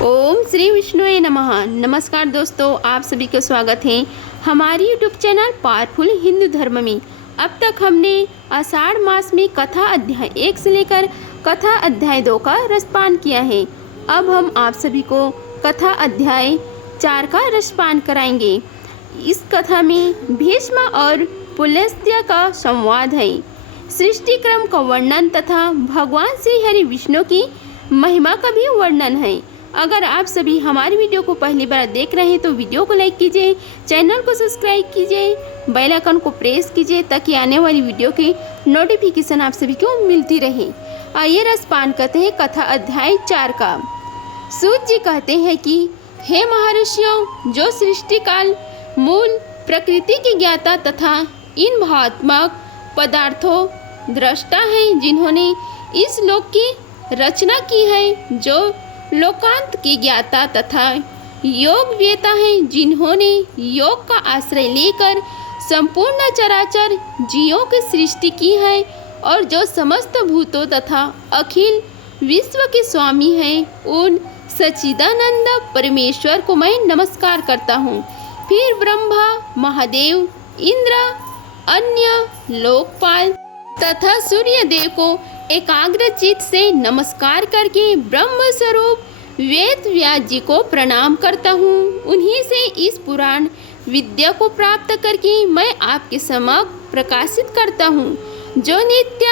ओम श्री विष्णुवे नमः। नमस्कार दोस्तों, आप सभी का स्वागत है हमारी यूट्यूब चैनल पावरफुल हिंदू धर्म में। अब तक हमने आषाढ़ मास में कथा अध्याय 1 से लेकर कथा अध्याय 2 का रसपान किया है। अब हम आप सभी को कथा अध्याय 4 का रसपान कराएंगे। इस कथा में भीष्म और पुलस्त्य का संवाद है, सृष्टि क्रम का वर्णन तथा भगवान श्री हरि विष्णु की महिमा का भी वर्णन है। अगर आप सभी हमारी वीडियो को पहली बार देख रहे हैं तो वीडियो को लाइक कीजिए, चैनल को सब्सक्राइब कीजिए, बेल आइकन को प्रेस कीजिए ताकि आने वाली वीडियो की नोटिफिकेशन आप सभी को मिलती रहे। आइए रसपान करते हैं कथा अध्याय 4 का। सूत जी कहते हैं कि हे महर्षियों, जो सृष्टि काल मूल प्रकृति की ज्ञाता तथा इन भावात्मक पदार्थों दृष्टा है, जिन्होंने इस लोक की रचना की है, जो लोकांत की ज्ञाता तथा योग वेता हैं, जिन्होंने योग का आश्रय लेकर संपूर्ण चराचर जीवों की सृष्टि की है, और जो समस्त भूतों तथा अखिल विश्व के स्वामी हैं, उन सच्चिदानंद परमेश्वर को मैं नमस्कार करता हूँ। फिर ब्रह्मा, महादेव, इंद्र, अन्य लोकपाल तथा सूर्य देव को एकाग्र चित्त से नमस्कार करके ब्रह्म स्वरूप वेद व्यास जी को प्रणाम करता हूँ। उन्हीं से इस पुराण विद्या को प्राप्त करके मैं आपके समक्ष प्रकाशित करता हूँ, जो नित्य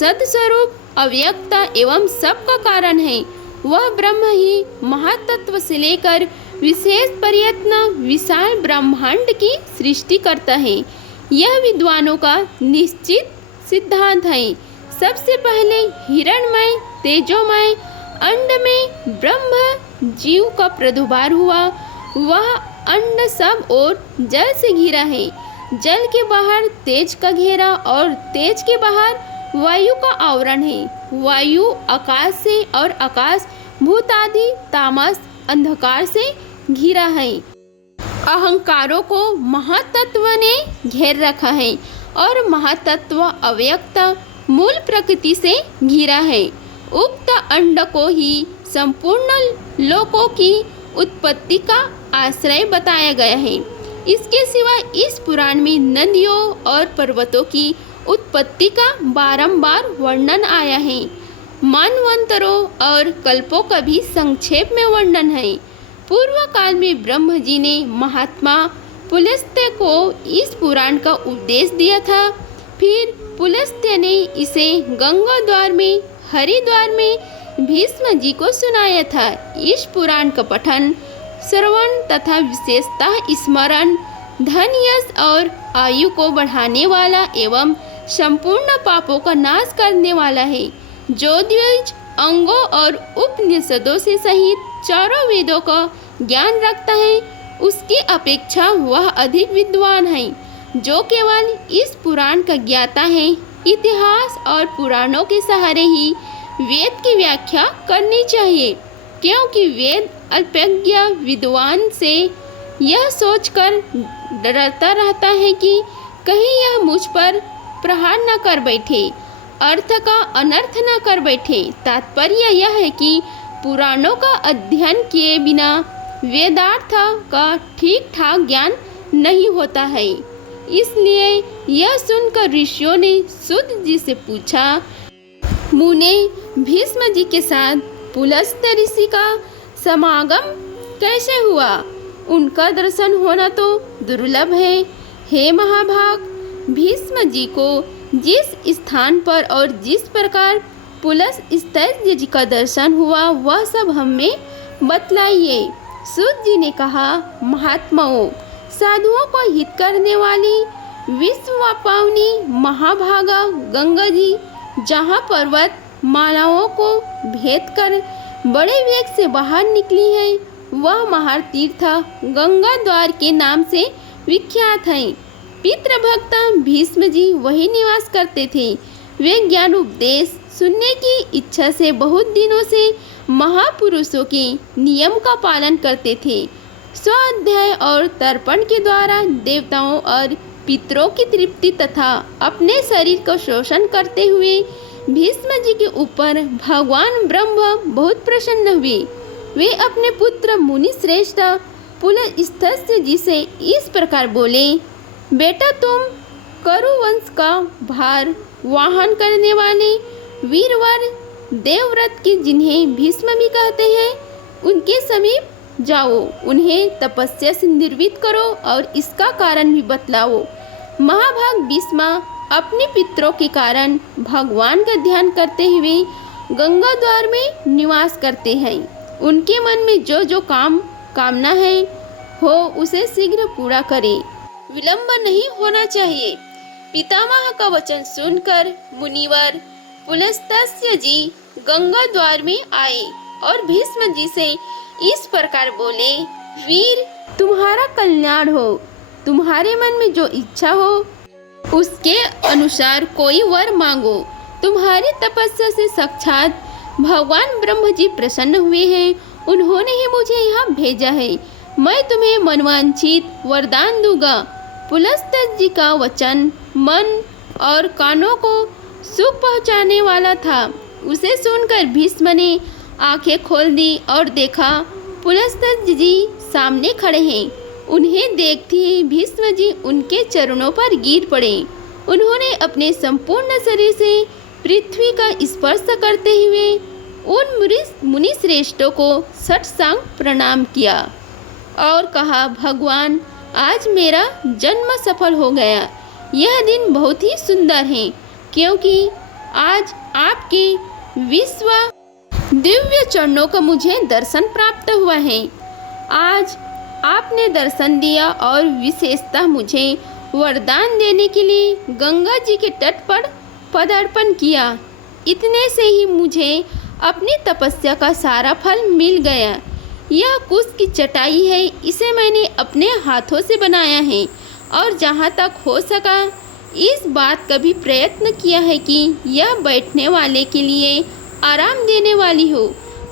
सदस्वरूप अव्यक्त एवं सबका कारण है। वह ब्रह्म ही महातत्व से लेकर विशेष प्रयत्न विशाल ब्रह्मांड की सृष्टि करता है। यह विद्वानों का निश्चित सिद्धांत है। सबसे पहले हिरणमय तेजोमय अंड में ब्रह्म जीव का प्रादुर्भाव हुआ। वह अंड सब और जल से घिरा है। जल के बाहर तेज का घेरा और तेज के बाहर वायु का आवरण है। वायु आकाश से और आकाश भूत आदि तामस अंधकार से घिरा है। अहंकारों को महातत्व ने घेर रखा है और महातत्व अव्यक्त मूल प्रकृति से घिरा है। उक्त अंड को ही संपूर्ण लोकों की उत्पत्ति का आश्रय बताया गया है। इसके सिवा इस पुराण में नदियों और पर्वतों की उत्पत्ति का बारंबार वर्णन आया है। मानवंतरों और कल्पों का भी संक्षेप में वर्णन है। पूर्व काल में ब्रह्म जी ने महात्मा पुलस्त्य को इस पुराण का उपदेश दिया था। फिर पुलस्त्य ने इसे गंगा द्वार में हरिद्वार में भीष्म जी को सुनाया था। इस पुराण का पठन श्रवण तथा विशेषतः स्मरण धन यश और आयु को बढ़ाने वाला एवं संपूर्ण पापों का नाश करने वाला है। जो द्विज अंगों और उपनिषदों से सहित चारों वेदों का ज्ञान रखता है, उसकी अपेक्षा वह अधिक विद्वान है। जो केवल इस पुराण का ज्ञाता है, इतिहास और पुराणों के सहारे ही वेद की व्याख्या करनी चाहिए, क्योंकि वेद अल्पज्ञ विद्वान से यह सोचकर डरता रहता है कि कहीं यह मुझ पर प्रहार न कर बैठे, अर्थ का अनर्थ न कर बैठे। तात्पर्य यह है कि पुराणों का अध्ययन किए बिना वेदार्थ का ठीक ठाक ज्ञान नहीं होता है। इसलिए यह सुनकर ऋषियों ने सूत जी से पूछा, मुने, भीष्म जी के साथ पुलस्त्य ऋषि का समागम कैसे हुआ? उनका दर्शन होना तो दुर्लभ है। हे महाभाग, भीष्म जी को जिस स्थान पर और जिस प्रकार पुलस्त्य जी का दर्शन हुआ, वह सब हमें बतलाइए। सूत जी ने कहा, महात्माओं, साधुओं को हित करने वाली विश्वव्यापिनी महाभागा गंगा जी, जहाँ पर्वत मालाओं को भेद कर बड़े वेग से बाहर निकली है, वह महातीर्थ गंगा द्वार के नाम से विख्यात है। पितृभक्त भीष्म जी वही निवास करते थे। वे ज्ञान उपदेश सुनने की इच्छा से बहुत दिनों से महापुरुषों के नियम का पालन करते थे। स्वाध्याय और तर्पण के द्वारा देवताओं और पितरों की तृप्ति तथा अपने शरीर का शोषण करते हुए भीष्म जी के ऊपर भगवान ब्रह्म बहुत प्रसन्न हुए। वे अपने पुत्र मुनि श्रेष्ठ पुलस्त्य जी से इस प्रकार बोले, बेटा तुम करु वंश का भार वाहन करने वाले वीरवर देवव्रत की जिन्हें भीष्म भी कहते हैं, उनके समीप जाओ, उन्हें तपस्या से निर्वित करो और इसका कारण भी बतलाओ। महाभाग भीष्म अपने पितरों के कारण भगवान का ध्यान करते हुए गंगा द्वार में निवास करते हैं। उनके मन में जो जो कामना है हो उसे शीघ्र पूरा करे, विलंब नहीं होना चाहिए। पितामह का वचन सुनकर मुनिवर पुलस्त्य जी गंगा द्वार में आए और भीष्म जी से इस प्रकार बोले, वीर तुम्हारा कल्याण हो, तुम्हारे मन में जो इच्छा हो उसके अनुसार कोई वर मांगो। तुम्हारी तपस्या से साक्षात भगवान ब्रह्म जी प्रसन्न हुए हैं, उन्होंने ही मुझे यहाँ भेजा है। मैं तुम्हें मनवांछित वरदान दूंगा। पुलस्त्य जी का वचन मन और कानों को सुख पहुँचाने वाला था। उसे सुनकर भीष्म ने आंखें खोल दी और देखा पुलस्त्य जी सामने खड़े हैं। उन्हें देखते ही भीष्म जी उनके चरणों पर गिर पड़े। उन्होंने अपने संपूर्ण शरीर से पृथ्वी का स्पर्श करते हुए उन मुनि श्रेष्ठों को साष्टांग प्रणाम किया और कहा, भगवान आज मेरा जन्म सफल हो गया। यह दिन बहुत ही सुंदर है क्योंकि आज आपके विश्व दिव्य चरणों का मुझे दर्शन प्राप्त हुआ है। आज आपने दर्शन दिया और विशेषतः मुझे वरदान देने के लिए गंगा जी के तट पर पदार्पण किया। इतने से ही मुझे अपनी तपस्या का सारा फल मिल गया। यह कुश की चटाई है, इसे मैंने अपने हाथों से बनाया है और जहाँ तक हो सका इस बात का भी प्रयत्न किया है कि यह बैठने वाले के लिए आराम देने वाली हो,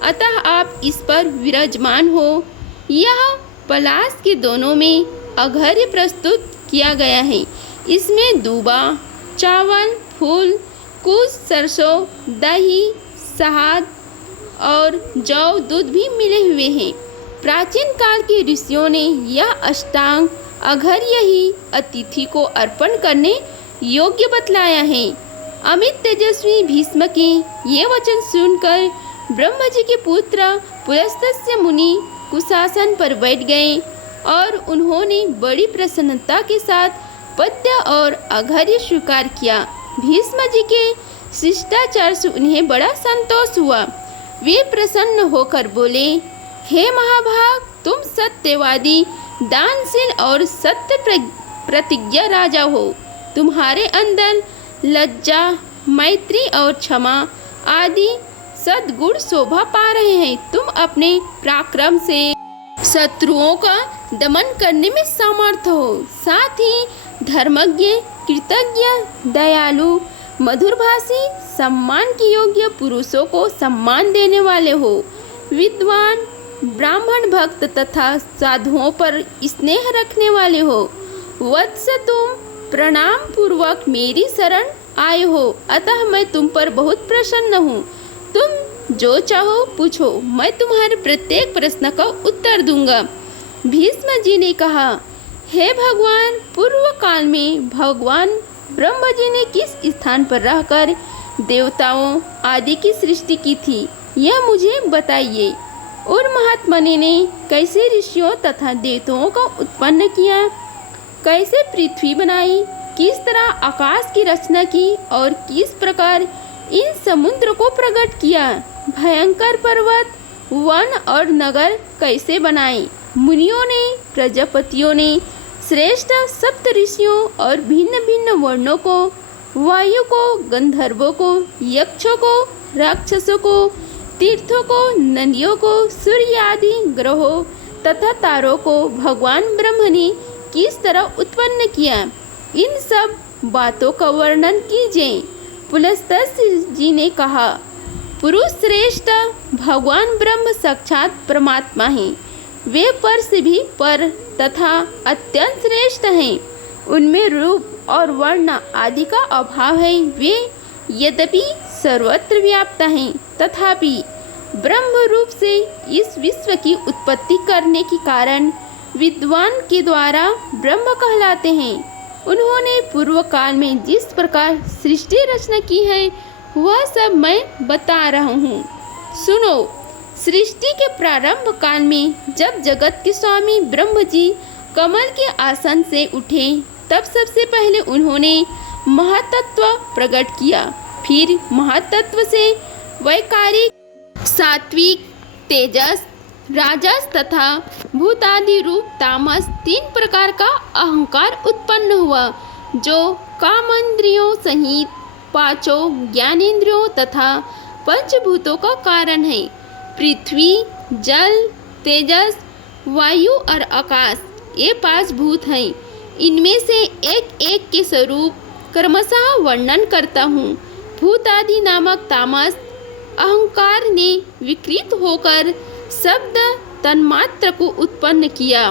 अतः आप इस पर विराजमान हो। यह पलाश के दोनों में अघर्य प्रस्तुत किया गया है। इसमें दूबा, चावल, फूल, कुश, सरसों, दही, शहद और जौ, दूध भी मिले हुए हैं। प्राचीन काल के ऋषियों ने यह अष्टांग अघर्य ही अतिथि को अर्पण करने योग्य बतलाया है। अमित तेजस्वी भीष्म के ये वचन सुनकर ब्रह्मा जी के पुत्र पुलस्त्य मुनि कुशासन पर बैठ गए और उन्होंने बड़ी प्रसन्नता के साथ पद्य और अघर्य स्वीकार किया। भीष्म जी के शिष्टाचार से उन्हें बड़ा संतोष हुआ। वे प्रसन्न होकर बोले, हे महाभाग, तुम सत्यवादी, दानशील और सत्य प्रतिज्ञा राजा हो। तुम्हारे अंदर लज्जा, मैत्री और क्षमा आदि सद्गुण शोभा पा रहे हैं। तुम अपने पराक्रम से शत्रुओं का दमन करने में समर्थ हो। साथ ही धर्मज्ञ, कृतज्ञ, दयालु, मधुरभाषी, सम्मान के योग्य पुरुषों को सम्मान देने वाले हो। विद्वान, ब्राह्मण, भक्त तथा साधुओं पर स्नेह रखने वाले हो। वत्स, तुम प्रणाम पूर्वक मेरी शरण आए हो, अतः मैं तुम पर बहुत प्रसन्न हूँ। तुम जो चाहो पूछो, मैं तुम्हारे प्रत्येक प्रश्न का उत्तर दूंगा। भीष्म जी ने कहा, हे भगवान, पूर्व काल में भगवान ब्रह्मा जी ने किस स्थान पर रहकर देवताओं आदि की सृष्टि की थी, यह मुझे बताइए। और महात्मा ने कैसे ऋषियों तथा देवताओं को उत्पन्न किया, कैसे पृथ्वी बनाई, किस तरह आकाश की रचना की और किस प्रकार इन समुद्र को प्रकट किया, भयंकर पर्वत, वन और नगर कैसे बनाए। मुनियों ने, प्रजापतियों ने, श्रेष्ठ सप्त ऋषियों और भिन्न भिन्न वर्णों को, वायु को, गंधर्वों को, यक्षों को, राक्षसों को, तीर्थों को, नदियों को, सूर्य आदि ग्रहों तथा तारों को भगवान ब्रह्म ने किस तरह उत्पन्न किया, इन सब बातों का वर्णन कीजिए। पुलस्त्य जी ने कहा, पुरुष श्रेष्ठ भगवान ब्रह्म साक्षात परमात्मा हैं। वे पर से भी पर तथा अत्यंत श्रेष्ठ हैं। उनमें रूप और वर्ण आदि का अभाव है। वे यद्यपि सर्वत्र व्याप्त हैं, तथापि ब्रह्म रूप से इस विश्व की उत्पत्ति करने के कारण विद्वान के द्वारा ब्रह्म कहलाते हैं। उन्होंने पूर्व काल में जिस प्रकार सृष्टि रचना की है वह सब मैं बता रहा हूँ। सुनो। सृष्टि के प्रारंभ काल में जब जगत के स्वामी ब्रह्म जी कमल के आसन से उठे तब सबसे पहले उन्होंने महातत्व प्रकट किया। फिर महातत्व से वैकारिक, सात्विक, तेजस, राजस तथा भूतादि रूप तामस 3 प्रकार का अहंकार उत्पन्न हुआ, जो कामेंद्रियों सहित 5 ज्ञानेंद्रियों तथा पंचभूतों का कारण है। पृथ्वी, जल, तेजस, वायु और आकाश ये 5 भूत हैं। इनमें से एक एक के स्वरूप क्रमशः वर्णन करता हूँ। भूतादि नामक तामस अहंकार ने विकृत होकर शब्द तन्मात्र को उत्पन्न किया।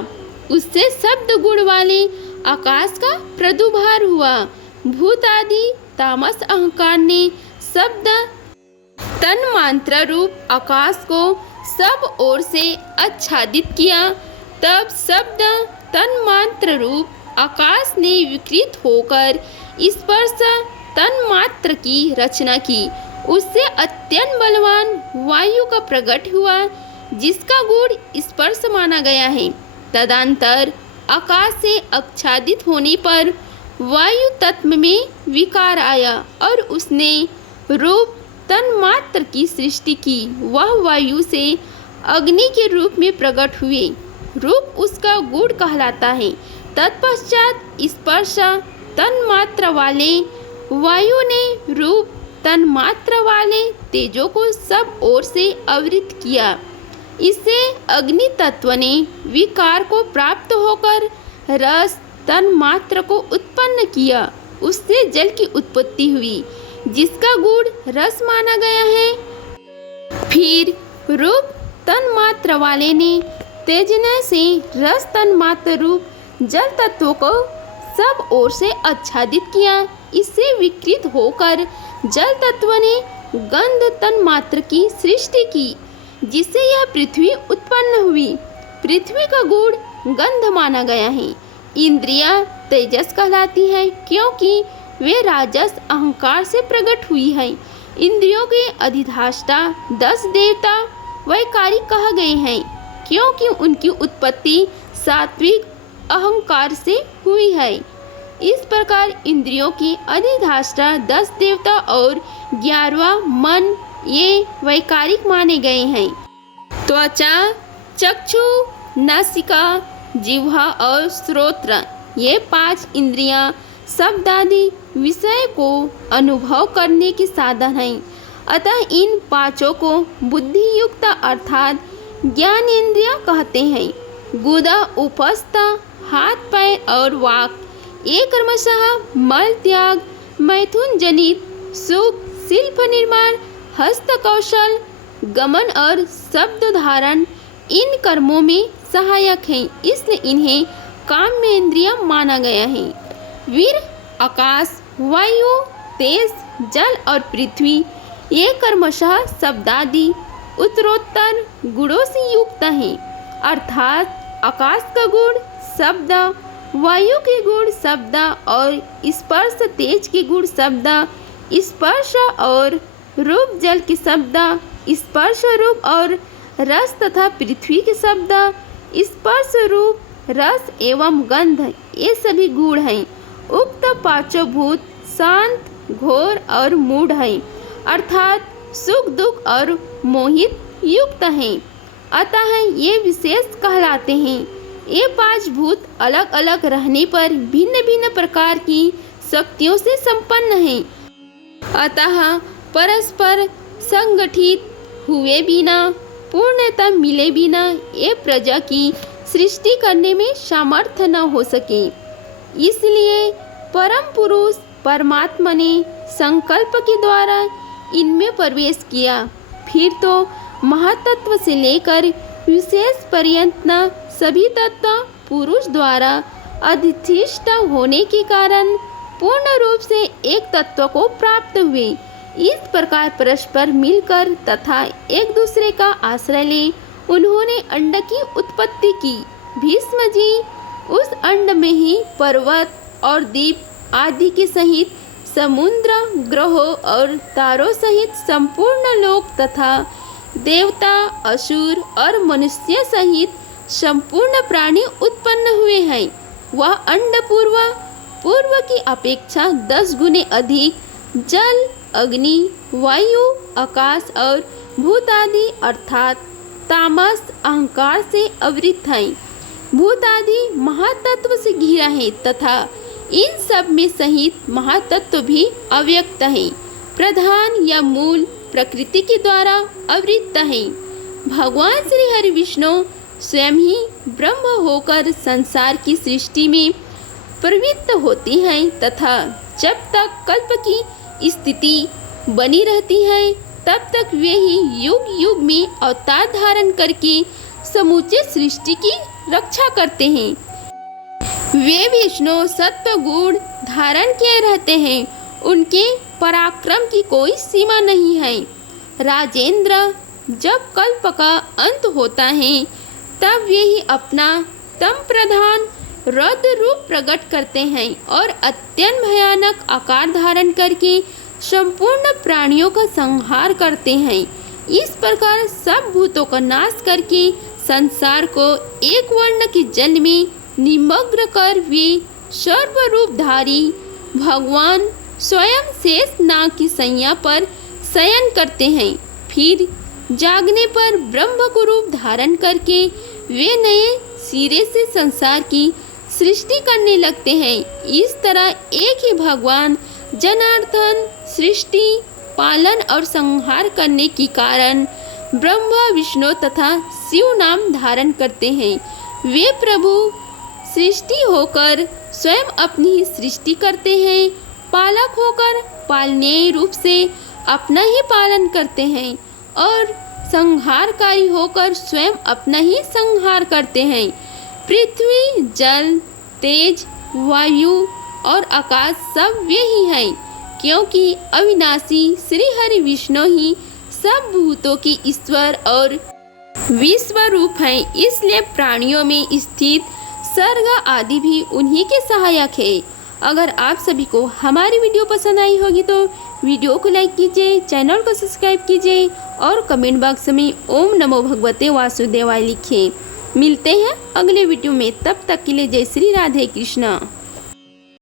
उससे शब्द गुण वाले आकाश का प्रादुर्भाव हुआ। भूतादि तामस अहंकार ने शब्द तन्मात्र रूप आकाश को सब ओर से आच्छादित किया। तब शब्द तन्मात्र रूप आकाश ने विकृत होकर स्पर्श तन्मात्र की रचना की। उससे अत्यंत बलवान वायु का प्रकट हुआ, जिसका गुण स्पर्श माना गया है। तदंतर आकाश से आच्छादित होने पर वायु तत्व में विकार आया और उसने रूप तन्मात्र की सृष्टि की। वह वायु से अग्नि के रूप में प्रकट हुए। रूप उसका गुण कहलाता है। तत्पश्चात स्पर्श तन्मात्र वाले वायु ने रूप तन्मात्र वाले तेजों को सब ओर से आवृत किया। इससे अग्नि तत्व ने विकार को प्राप्त होकर रस तन्मात्र को उत्पन्न किया। उससे जल की उत्पत्ति हुई, जिसका गुण रस माना गया है। फिर रूप तन्मात्र वाले ने तेजने से रस तन्मात्र रूप जल तत्व को सब ओर से आच्छादित किया। इससे विकृत होकर जल तत्व ने गंध तन्मात्र की सृष्टि की, जिससे यह पृथ्वी उत्पन्न हुई। पृथ्वी का गुण गंध माना गया है। इंद्रियां तेजस कहलाती है, क्योंकि वे राजस अहंकार से प्रकट हुई है। इंद्रियों के अधिष्ठाता 10 देवता वैकारिक कहा गए हैं, क्योंकि उनकी उत्पत्ति सात्विक अहंकार से हुई है। इस प्रकार इंद्रियों की अधिष्ठाता 10 देवता और 11वां मन ये वैकारिक माने गए हैं। त्वचा, चक्षु, नासिका, जिह्वा और श्रोत्र ये 5 इंद्रियां शब्दादि विषय को अनुभव करने के साधन हैं। अतः इन 5 को बुद्धि युक्त अर्थात ज्ञानेंद्रिय कहते हैं। गुदा, उपस्थ, हाथ, पैर और वाक ये क्रमशः मल त्याग, मैथुन जनित सुख, शिल्प निर्माण, हस्त कौशल, गमन और शब्द धारण इन कर्मों में सहायक हैं, इसलिए इन्हें कामेंद्रिय माना गया है। वीर, आकाश, वायु, तेज, जल और पृथ्वी ये क्रमशः शब्दादि उत्तरोत्तर गुणों से युक्त हैं, अर्थात आकाश का गुण शब्द, वायु के गुण शब्द और स्पर्श तेज के गुण शब्द, स्पर्श और रूप जल के शब्द, स्पर्श रूप और रस तथा पृथ्वी के शब्द, स्पर्श रूप रस एवं गंध ये सभी गुण हैं। उक्त 5 भूत शांत, घोर और मूढ़ हैं, अर्थात सुख दुख और मोहित युक्त हैं। अतः ये विशेष कहलाते हैं। ये 5 भूत अलग अलग रहने पर भिन्न भिन्न प्रकार की शक्तियों से संपन्न हैं। अतः परस्पर संगठित हुए बिना, पूर्णता मिले बिना ये प्रजा की सृष्टि करने में सामर्थ्य न हो सके। इसलिए परम पुरुष परमात्मा ने संकल्प के द्वारा इनमें प्रवेश किया। फिर तो महातत्व से लेकर विशेष पर्यंत सभी तत्व पुरुष द्वारा अधिष्ठित होने के कारण पूर्ण रूप से एक तत्व को प्राप्त हुए। इस प्रकार परस्पर मिलकर तथा एक दूसरे का आश्रय ले उन्होंने अंड की उत्पत्ति की। भीष्म जी उस अंड में ही पर्वत और द्वीप आदि के सहित समुद्र, ग्रहों और तारों सहित संपूर्ण लोक तथा देवता, असुर और मनुष्य सहित संपूर्ण प्राणी उत्पन्न हुए हैं। वह अंड पूर्व की अपेक्षा 10 गुने अधिक जल, अग्नि, वायु, आकाश और भूत आदि अर्थात तामस अहंकार से आवृत है। भूत आदि महातत्व से घिरा है तथा इन सब में सहित महातत्व भी अव्यक्त है, प्रधान या मूल प्रकृति के द्वारा आवृत है। भगवान श्री हरि विष्णु स्वयं ही ब्रह्म होकर संसार की सृष्टि में प्रवृत्त होती हैं तथा जब तक कल्प की स्थिति बनी रहती है तब तक वे ही युग युग में अवतार धारण करके समूचे सृष्टि की रक्षा करते हैं। वे विष्णु सत्व गुण धारण किए रहते हैं, उनके पराक्रम की कोई सीमा नहीं है। राजेंद्र, जब कल्प का अंत होता है तब वे ही अपना तम प्रधान रौद्र रूप प्रकट करते हैं और अत्यंत भयानक आकार धारण करके संपूर्ण प्राणियों का संहार करते हैं। इस प्रकार सब भूतों का नाश करके संसार को एक वर्ण के जल में निमग्न कर वे सर्वरूपधारी भगवान स्वयं शेष नाग की सैया पर शयन करते हैं। फिर जागने पर ब्रह्म को रूप धारण करके वे नए सिरे से संसार की सृष्टि करने लगते हैं। इस तरह एक ही भगवान जनार्दन सृष्टि, पालन और संहार करने के कारण ब्रह्मा, विष्णु तथा शिव नाम धारण करते हैं। वे प्रभु सृष्टि होकर स्वयं अपनी ही सृष्टि करते हैं, पालक होकर पालनीय रूप से अपना ही पालन करते हैं और संहारकारी होकर स्वयं अपना ही संहार करते हैं। पृथ्वी, जल, तेज, वायु और आकाश सब वे ही हैं, क्योंकि अविनाशी श्री हरि विष्णु ही सब भूतों की ईश्वर और विश्व रूप हैं। इसलिए प्राणियों में स्थित सर्ग आदि भी उन्हीं के सहायक है। अगर आप सभी को हमारी वीडियो पसंद आई होगी तो वीडियो को लाइक कीजिए, चैनल को सब्सक्राइब कीजिए और कमेंट बॉक्स में ओम नमो भगवते वासुदेवाय लिखिए। मिलते हैं अगले वीडियो में, तब तक के लिए जय श्री राधे कृष्ण।